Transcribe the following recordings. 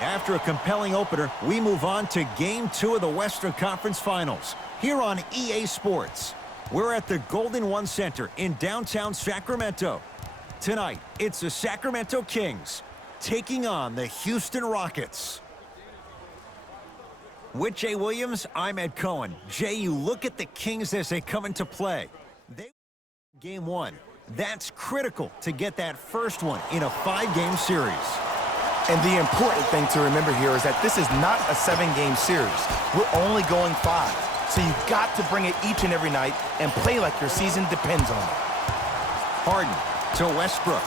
After a compelling opener, we move on to Game 2 of the Western Conference Finals here on EA Sports. We're at the Golden One Center in downtown Sacramento. Tonight, it's the Sacramento Kings taking on the Houston Rockets. With Jay Williams, I'm Ed Cohen. Jay, you look at the Kings as they come into play. Game 1. That's critical to get that first one in a 5-game series. And the important thing to remember here is that this is not a 7-game series. We're only going 5. So you've got to bring it each and every night and play like your season depends on it. Harden to Westbrook.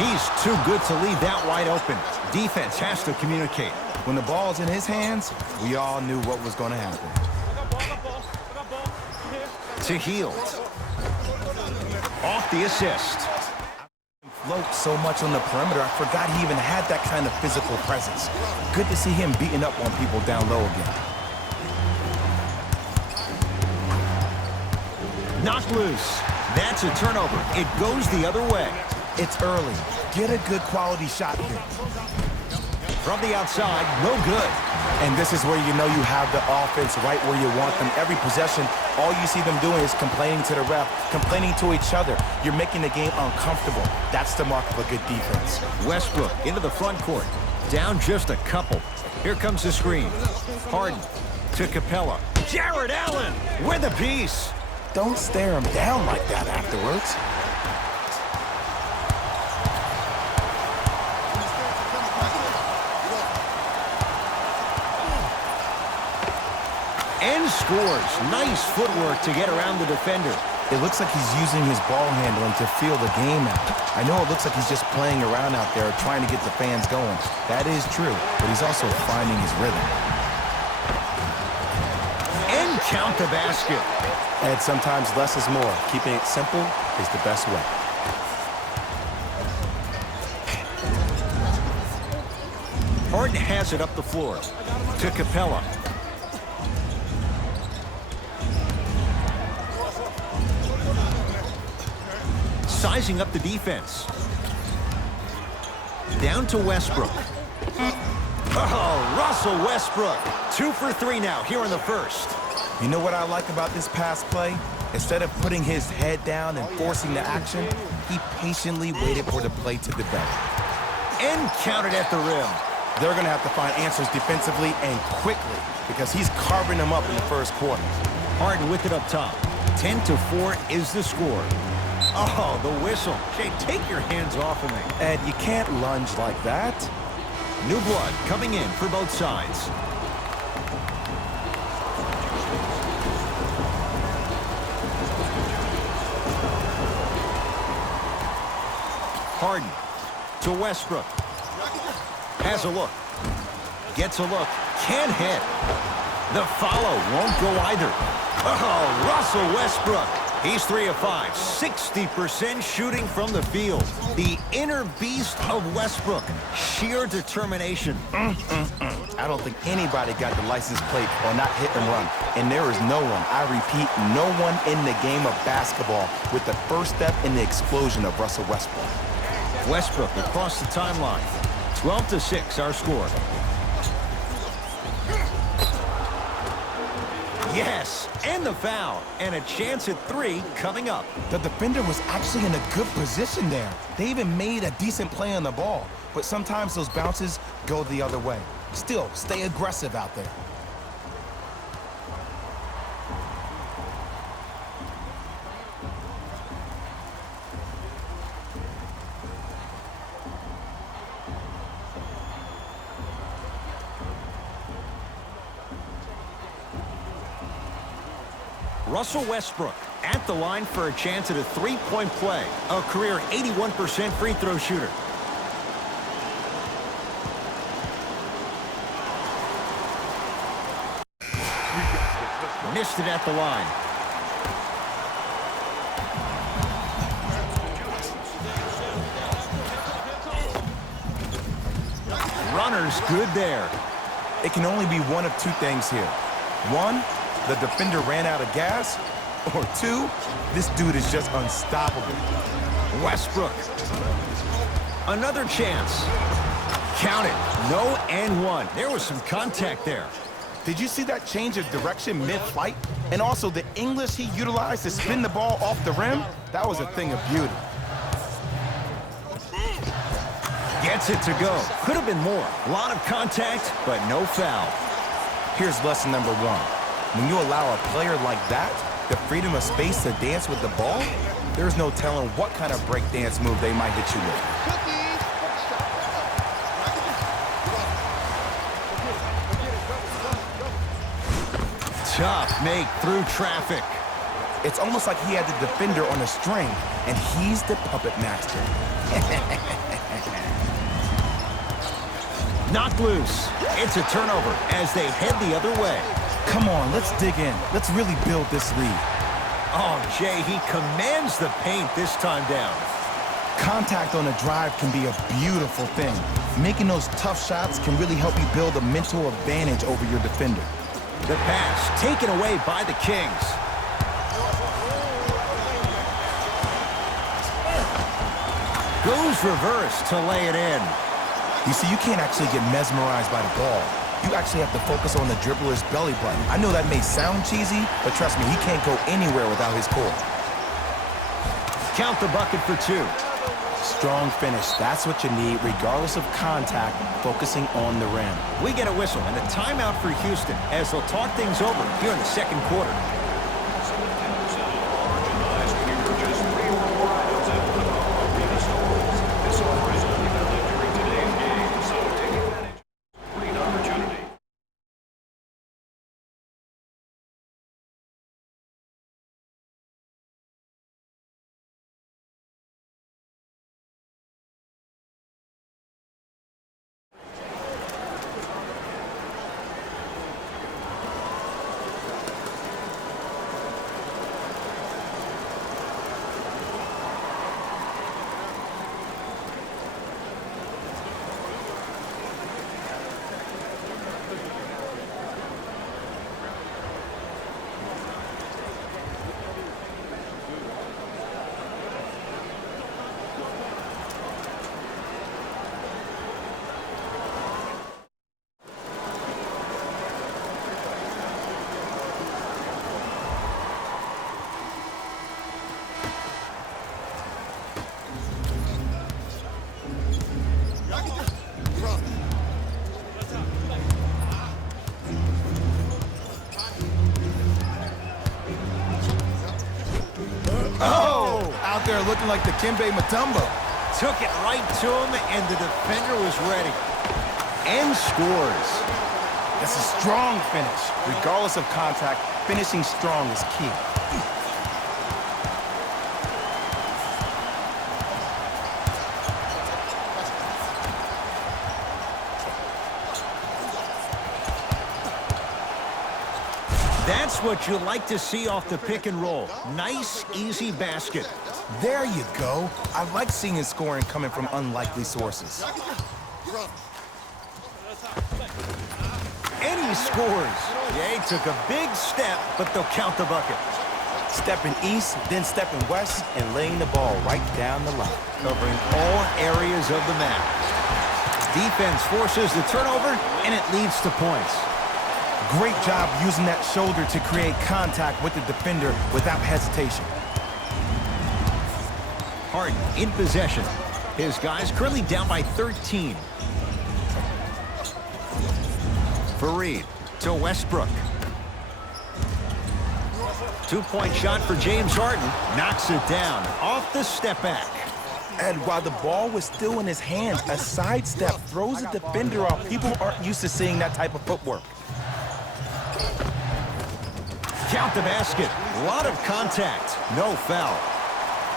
He's too good to leave that wide open. Defense has to communicate. When the ball's in his hands, we all knew what was going to happen. To Hield. Off the assist. Float so much on the perimeter, I forgot he even had that kind of physical presence. Good to see him beating up on people down low again. Knocked loose. That's a turnover. It goes the other way. It's early. Get a good quality shot here. From the outside, no good. And this is where you know you have the offense right where you want them. Every possession, all you see them doing is complaining to the ref, complaining to each other. You're making the game uncomfortable. That's the mark of a good defense. Westbrook into the front court. Down just a couple. Here comes the screen. Harden to Capella. Jarrett Allen with a piece. Don't stare him down like that afterwards. And scores. Nice footwork to get around the defender. It looks like he's using his ball handling to feel the game out. I know it looks like he's just playing around out there trying to get the fans going. That is true, but he's also finding his rhythm. And count the basket. And sometimes less is more. Keeping it simple is the best way. Harden has it up the floor. To Capella. Sizing up the defense. Down to Westbrook. Oh, Russell Westbrook. 2 for 3 now here in the first. You know what I like about this pass play? Instead of putting his head down and forcing the action, he patiently waited for the play to develop. And counted at the rim. They're going to have to find answers defensively and quickly because he's carving them up in the first quarter. Harden with it up top. 10-4 is the score. Oh, the whistle. Jay, take your hands off of me. Ed, you can't lunge like that. New blood coming in for both sides. Harden to Westbrook. Has a look. Gets a look. Can't hit. The follow won't go either. Oh, Russell Westbrook. He's 3 of 5, 60% shooting from the field. The inner beast of Westbrook. Sheer determination. I don't think anybody got the license plate or not hit and run. And there is no one, I repeat, no one in the game of basketball with the first step in the explosion of Russell Westbrook. Westbrook across the timeline. 12-6, our score. Yes, and the foul, and a chance at 3 coming up. The defender was actually in a good position there. They even made a decent play on the ball, but sometimes those bounces go the other way. Still, stay aggressive out there. Russell Westbrook at the line for a chance at a 3-point play. A career 81% free throw shooter. Missed it at the line. Runner's good there. It can only be one of two things here. One, the defender ran out of gas, or two, this dude is just unstoppable. Westbrook. Another chance. Count it. No and one. There was some contact there. Did you see that change of direction mid-flight? And also the English he utilized to spin the ball off the rim? That was a thing of beauty. Gets it to go. Could have been more. A lot of contact, but no foul. Here's lesson number one. When you allow a player like that the freedom of space to dance with the ball, there's no telling what kind of break dance move they might hit you with. Tough make through traffic. It's almost like he had the defender on a string, and he's the puppet master. Knocked loose. It's a turnover as they head the other way. Come on, let's dig in. Let's really build this lead. Oh, Jay, he commands the paint this time down. Contact on a drive can be a beautiful thing. Making those tough shots can really help you build a mental advantage over your defender. The pass taken away by the Kings. Goes reverse to lay it in. You see, you can't actually get mesmerized by the ball. You actually have to focus on the dribbler's belly button. I know that may sound cheesy, but trust me, he can't go anywhere without his core. Count the bucket for two. Strong finish. That's what you need, regardless of contact, focusing on the rim. We get a whistle and a timeout for Houston as they'll talk things over here in the second quarter. Out there looking like the Kimbe Mutombo. Took it right to him, and the defender was ready. And scores. That's a strong finish. Regardless of contact, finishing strong is key. That's what you like to see off the pick and roll. Nice, easy basket. There you go. I like seeing scoring coming from unlikely sources. And he scores. Jay took a big step, but they'll count the bucket. Stepping east, then stepping west, and laying the ball right down the line. Covering all areas of the map. Defense forces the turnover, and it leads to points. Great job using that shoulder to create contact with the defender without hesitation. Harden in possession. His guys currently down by 13. Fareed to Westbrook. Two-point shot for James Harden. Knocks it down off the step back. And while the ball was still in his hands, a sidestep throws the defender off. People aren't used to seeing that type of footwork. Count the basket. A lot of contact. No foul.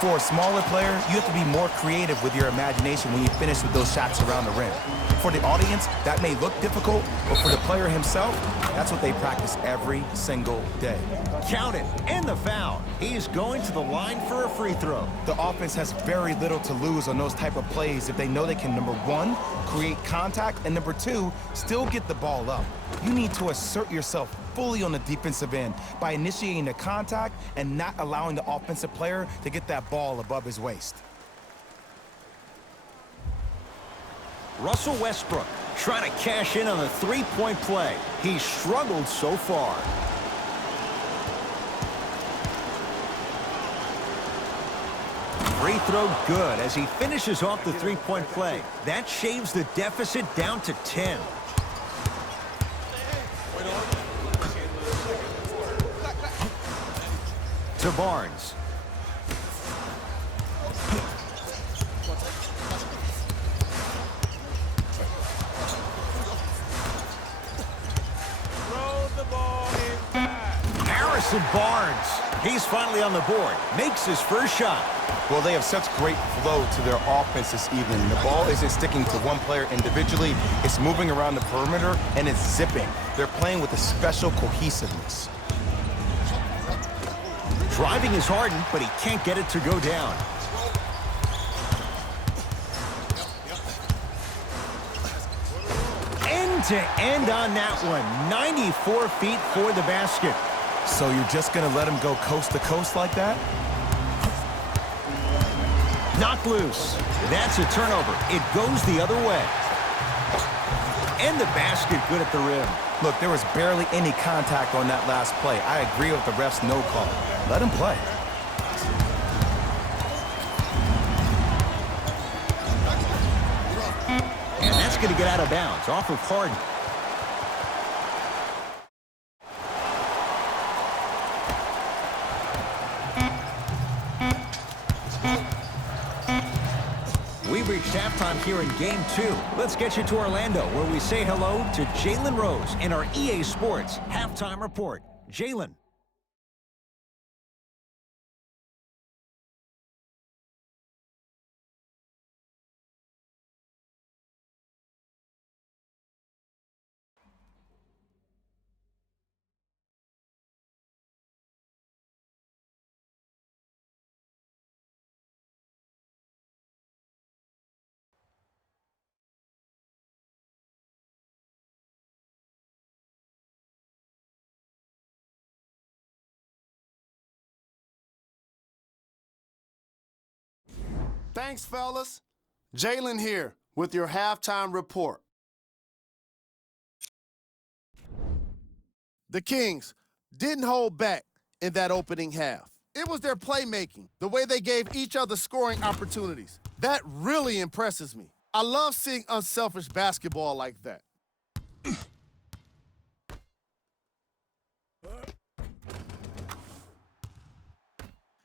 For a smaller player, you have to be more creative with your imagination when you finish with those shots around the rim. For the audience, that may look difficult, but for the player himself, that's what they practice every single day. Count it. And the foul. He's going to the line for a free throw. The offense has very little to lose on those type of plays if they know they can, number one, create contact, and number two, still get the ball up. You need to assert yourself fully on the defensive end by initiating the contact and not allowing the offensive player to get that ball above his waist. Russell Westbrook trying to cash in on the three-point play. He's struggled so far. Free throw good as he finishes off the three-point play. That shaves the deficit down to 10. To Barnes. Harrison Barnes. He's finally on the board. Makes his first shot. Well, they have such great flow to their offense this evening. The ball isn't sticking to one player individually. It's moving around the perimeter, and it's zipping. They're playing with a special cohesiveness. Driving is Harden, but he can't get it to go down. End to end on that one. 94 feet for the basket. So you're just going to let him go coast to coast like that? Knocked loose. That's a turnover. It goes the other way. And the basket good at the rim. Look, there was barely any contact on that last play. I agree with the ref's no call. Let him play. And that's going to get out of bounds off of Harden. We've reached halftime here in Game 2. Let's get you to Orlando, where we say hello to Jalen Rose in our EA Sports Halftime Report. Jalen. Thanks, fellas. Jalen here with your halftime report. The Kings didn't hold back in that opening half. It was their playmaking, the way they gave each other scoring opportunities. That really impresses me. I love seeing unselfish basketball like that.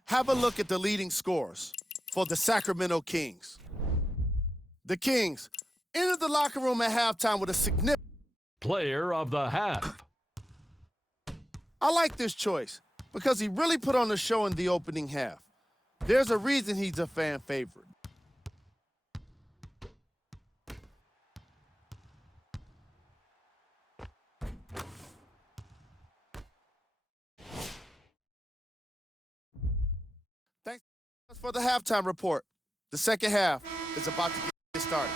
Have a look at the leading scorers for the Sacramento Kings. The Kings entered the locker room at halftime with a significant player of the half. I like this choice because he really put on a show in the opening half. There's a reason he's a fan favorite. Thanks for the halftime report. The second half is about to get started.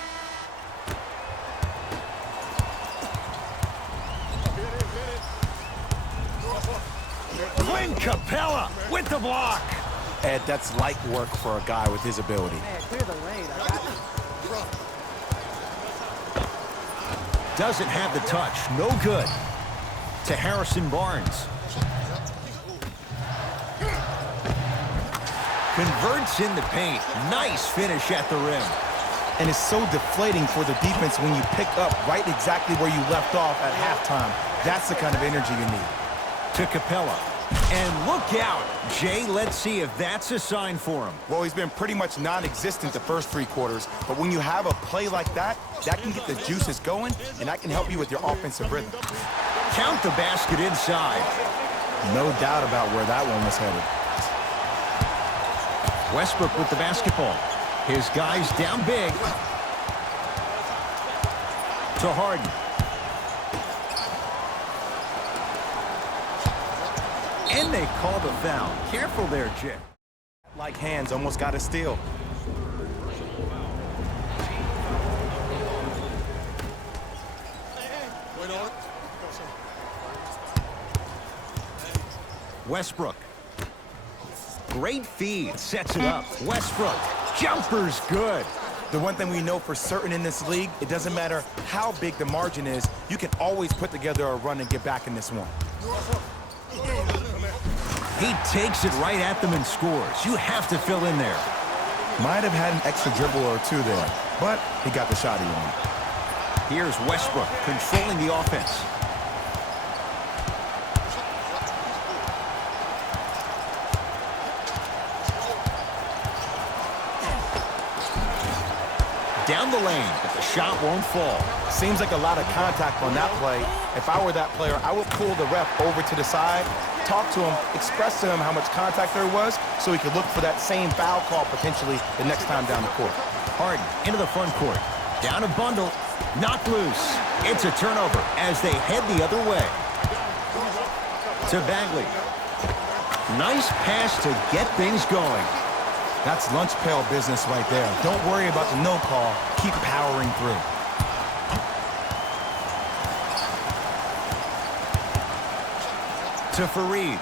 Clint Capella with the block. Ed, that's light work for a guy with his ability. Man, clear the lane. I got it. Doesn't have the touch. No good. To Harrison Barnes. Converts in the paint. Nice finish at the rim. And it's so deflating for the defense when you pick up right exactly where you left off at halftime. That's the kind of energy you need. To Capella. And look out. Jay, let's see if that's a sign for him. Well, he's been pretty much non-existent the first three quarters, but when you have a play like that, that can get the juices going, and that can help you with your offensive rhythm. Count the basket inside. No doubt about where that one was headed. Westbrook with the basketball. His guys down big. To Harden. And they call the foul. Careful there, Jay. Like hands, almost got a steal. Westbrook. Great feed. Sets it up. Westbrook. Jumper's good. The one thing we know for certain in this league, it doesn't matter how big the margin is, you can always put together a run and get back in this one. He takes it right at them and scores. You have to fill in there. Might have had an extra dribble or two there, but he got the shot he wanted. Here's Westbrook controlling the offense. Down the lane, but the shot won't fall. Seems like a lot of contact on that play. If I were that player, I would pull the ref over to the side, talk to him, express to him how much contact there was so he could look for that same foul call potentially the next time down the court. Harden into the front court. Down a bundle. Knocked loose. It's a turnover as they head the other way. To Bagley. Nice pass to get things going. That's lunch pail business right there. Don't worry about the no call. Keep powering through. To Fareed.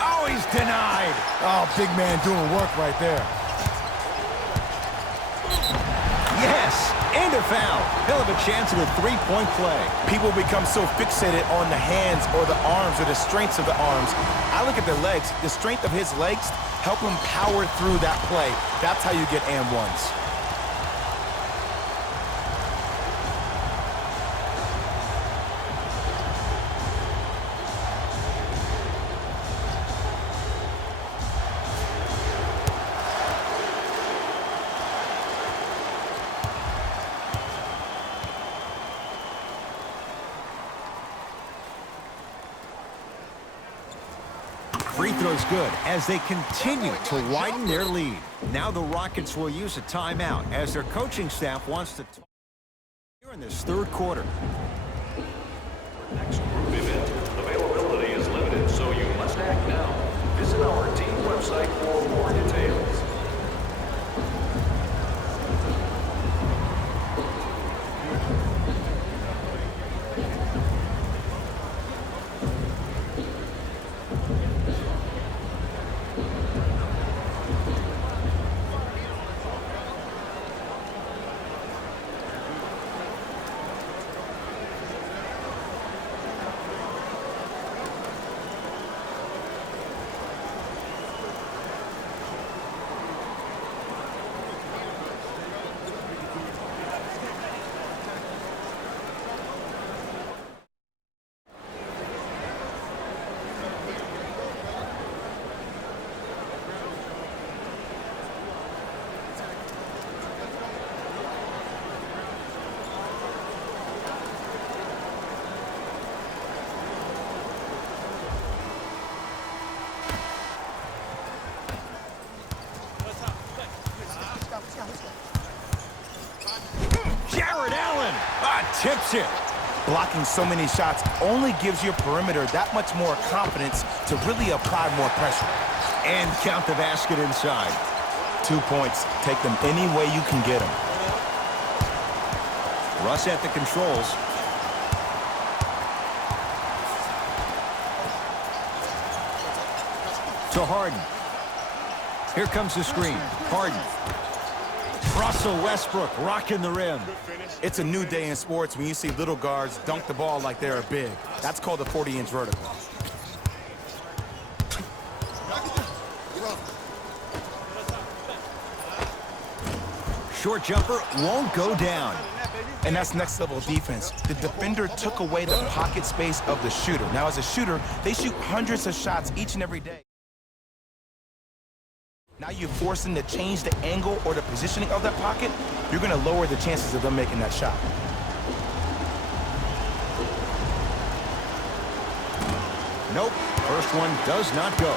Oh, he's denied. Oh, big man doing work right there. Yes, and a foul. He'll have a chance at a three-point play. People become so fixated on the hands or the arms or the strengths of the arms. I look at the legs. The strength of his legs help him power through that play. That's how you get and ones. Free throw's good as they continue to widen their lead. Now the Rockets will use a timeout as their coaching staff wants to talk here in this third quarter. Next group event. Availability is limited, so you must act now. Visit our team website for more details. Jared Allen tips it. Blocking so many shots only gives your perimeter that much more confidence to really apply more pressure. And count the basket inside. 2 points. Take them any way you can get them. Russ at the controls. To Harden. Here comes the screen. Harden. Russell Westbrook rocking the rim. It's a new day in sports when you see little guards dunk the ball like they're big. That's called a 40-inch vertical. Short jumper won't go down. And that's next level defense. The defender took away the pocket space of the shooter. Now as a shooter, they shoot hundreds of shots each and every day. Now you force them to change the angle or the positioning of that pocket, you're going to lower the chances of them making that shot. Nope, first one does not go.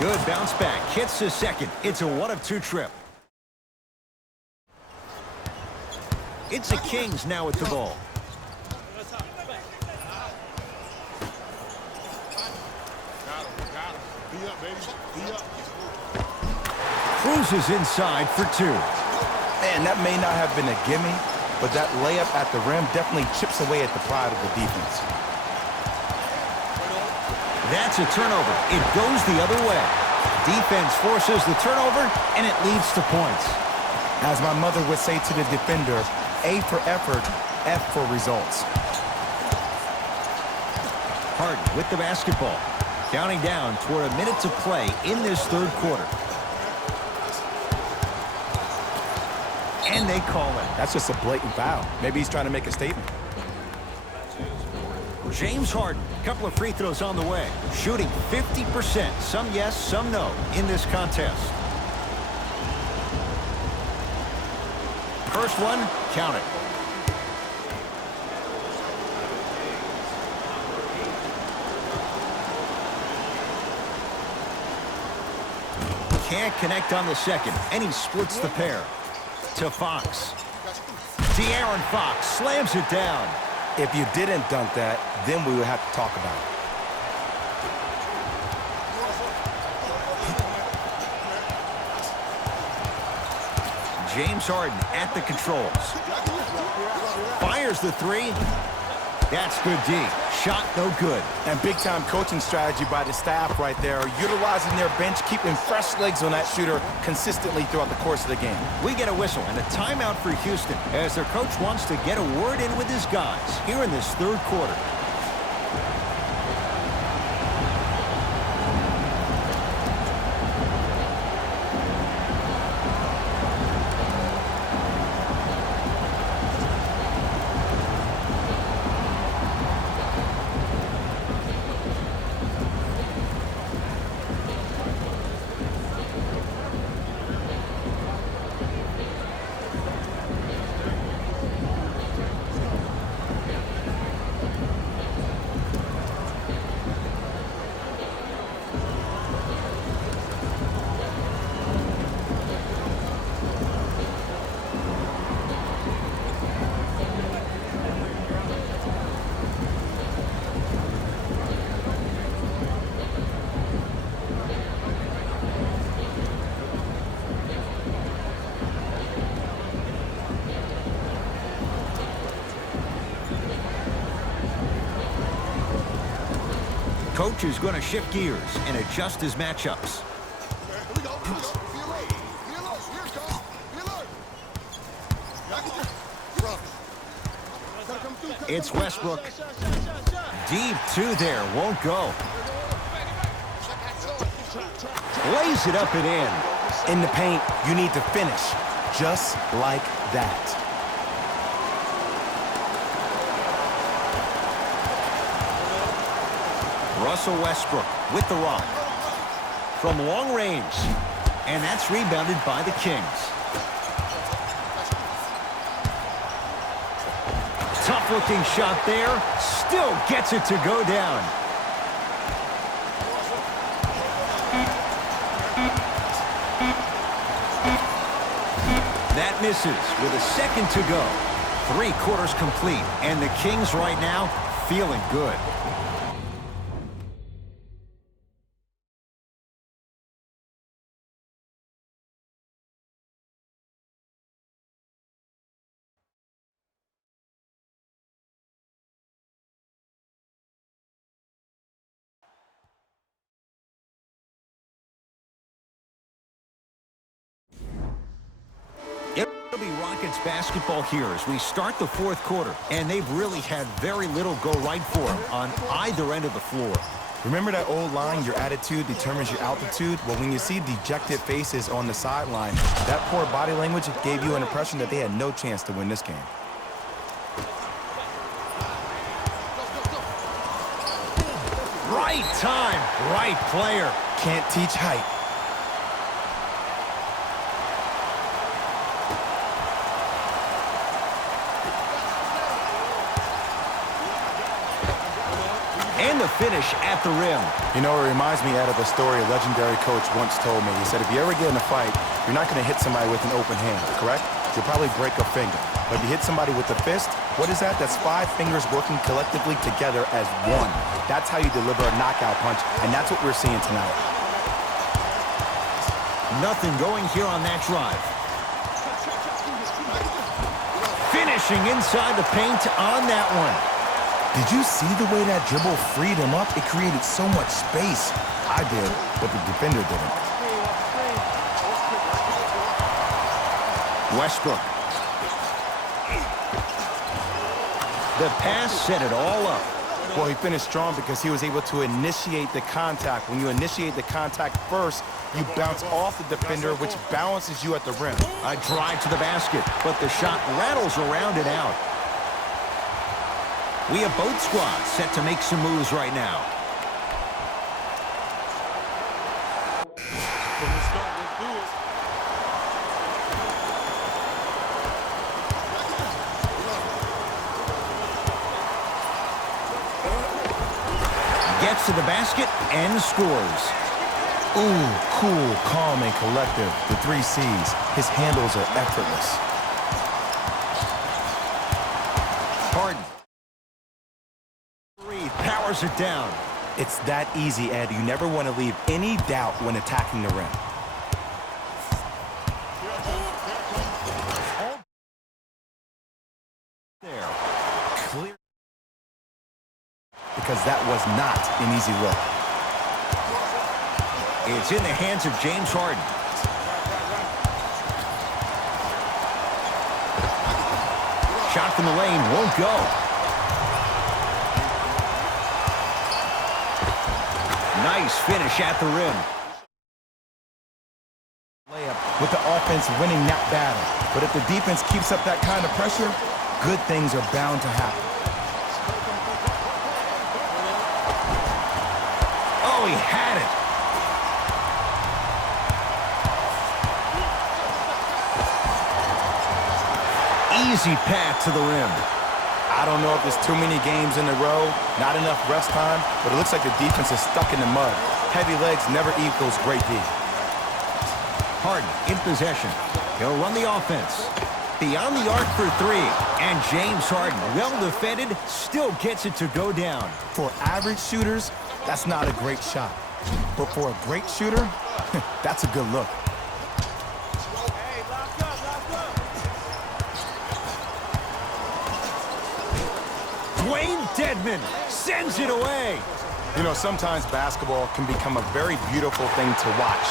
Good bounce back, hits the second. It's a 1-of-2 trip. It's the Kings now with the ball. Cruises inside for two. Man, that may not have been a gimme, but that layup at the rim definitely chips away at the pride of the defense. That's a turnover. It goes the other way. Defense forces the turnover, and it leads to points. As my mother would say to the defender, A for effort, F for results. Harden with the basketball. Counting down toward a minute to play in this third quarter. And they call it. That's just a blatant foul. Maybe he's trying to make a statement. James Harden, a couple of free throws on the way. Shooting 50%, some yes, some no, in this contest. First one, count it. Can't connect on the second, and he splits the pair. To Fox. De'Aaron Fox slams it down. If you didn't dunk that, then we would have to talk about it. James Harden at the controls. Fires the three. That's good D. Shot no good. And big-time coaching strategy by the staff right there, utilizing their bench, keeping fresh legs on that shooter consistently throughout the course of the game. We get a whistle and a timeout for Houston as their coach wants to get a word in with his guys here in this third quarter. Coach is going to shift gears and adjust his matchups. It's Westbrook. Deep two there, won't go. Lays it up and in. In the paint, you need to finish just like that. Russell Westbrook with the rock. From long range. And that's rebounded by the Kings. Tough-looking shot there. Still gets it to go down. That misses with a second to go. 3 quarters complete. And the Kings right now feeling good. It'll be Rockets basketball here as we start the fourth quarter, and they've really had very little go right for them on either end of the floor. Remember that old line, your attitude determines your altitude? Well, when you see dejected faces on the sideline, that poor body language gave you an impression that they had no chance to win this game. Right time, right player. Can't teach height. And the finish at the rim. You know, it reminds me, Ed, of a story a legendary coach once told me. He said, if you ever get in a fight, you're not going to hit somebody with an open hand, correct? You'll probably break a finger. But if you hit somebody with a fist, what is that? That's 5 fingers working collectively together as one. That's how you deliver a knockout punch, and that's what we're seeing tonight. Nothing going here on that drive. Finish Finishing inside the paint on that one. Did you see the way that dribble freed him up? It created so much space. I did, but the defender didn't. Westbrook. The pass set it all up. Well, he finished strong because he was able to initiate the contact. When you initiate the contact first, you bounce off the defender, which balances you at the rim. A drive to the basket, but the shot rattles around and out. We have both squads set to make some moves right now. Gets to the basket and scores. Ooh, cool, calm, and collective. The 3 C's. His handles are effortless. Harden. Powers it down. It's that easy, Ed. You never want to leave any doubt when attacking the rim. There. Clear. Because that was not an easy look. It's in the hands of James Harden. Shot from the lane won't go. Nice finish at the rim. Layup with the offense winning that battle. But if the defense keeps up that kind of pressure, good things are bound to happen. Oh, he had it. Easy path to the rim. I don't know if it's too many games in a row, not enough rest time, but it looks like the defense is stuck in the mud. Heavy legs never equals great D. Harden in possession. He'll run the offense. Beyond the arc for 3. And James Harden, well defended, still gets it to go down. For average shooters, that's not a great shot. But for a great shooter, that's a good look. Dwayne Dedmon sends it away. You know, sometimes basketball can become a very beautiful thing to watch.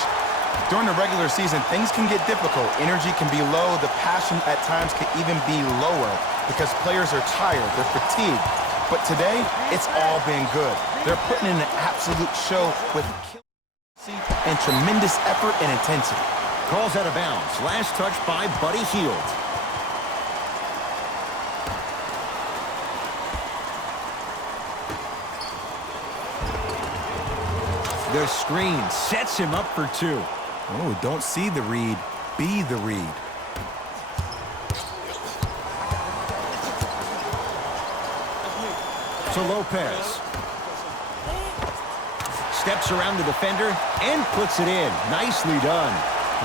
During the regular season, things can get difficult. Energy can be low. The passion at times can even be lower because players are tired. They're fatigued. But today, it's all been good. They're putting in an absolute show with and tremendous effort and intensity. Calls out of bounds. Last touch by Buddy Hield. The screen sets him up for 2. Oh, don't see the read, be the read. To Lopez. Steps around the defender and puts it in. Nicely done.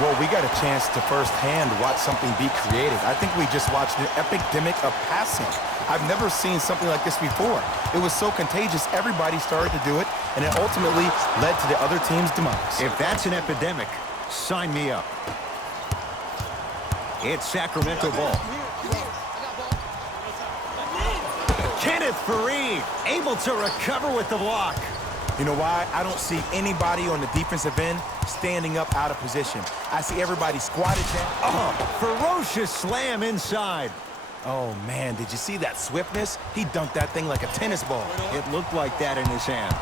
Well, we got a chance to firsthand watch something be created. I think we just watched an epidemic of passing. I've never seen something like this before. It was so contagious, everybody started to do it, and it ultimately led to the other team's demise. If that's an epidemic, sign me up. It's Sacramento ball. Kenneth Faried able to recover with the block. You know why? I don't see anybody on the defensive end standing up out of position. I see everybody squatted down. Ferocious slam inside. Oh, man, did you see that swiftness? He dunked that thing like a tennis ball. It looked like that in his hand.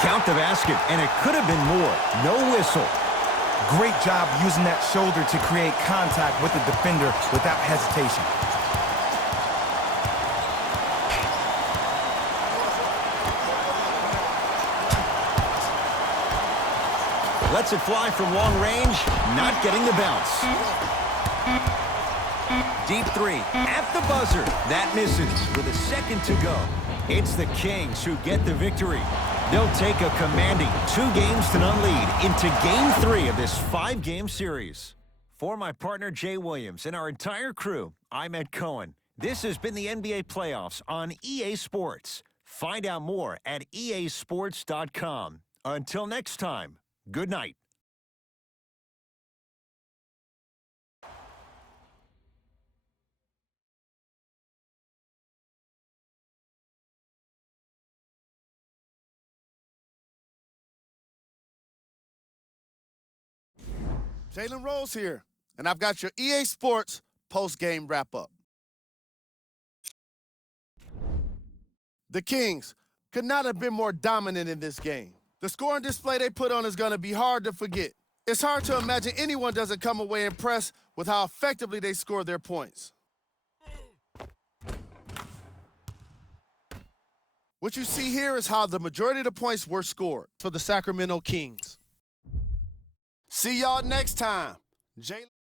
Count the basket, and it could have been more. No whistle. Great job using that shoulder to create contact with the defender without hesitation. Lets it fly from long range, not getting the bounce. Deep 3 at the buzzer. That misses with a second to go. It's the Kings who get the victory. They'll take a commanding 2-0 lead into Game 3 of this 5-game series. For my partner Jay Williams and our entire crew, I'm Ed Cohen. This has been the NBA Playoffs on EA Sports. Find out more at easports.com. Until next time, good night. Jalen Rose here, and I've got your EA Sports post-game wrap-up. The Kings could not have been more dominant in this game. The scoring display they put on is going to be hard to forget. It's hard to imagine anyone doesn't come away impressed with how effectively they score their points. What you see here is how the majority of the points were scored for the Sacramento Kings. See y'all next time. Jalen.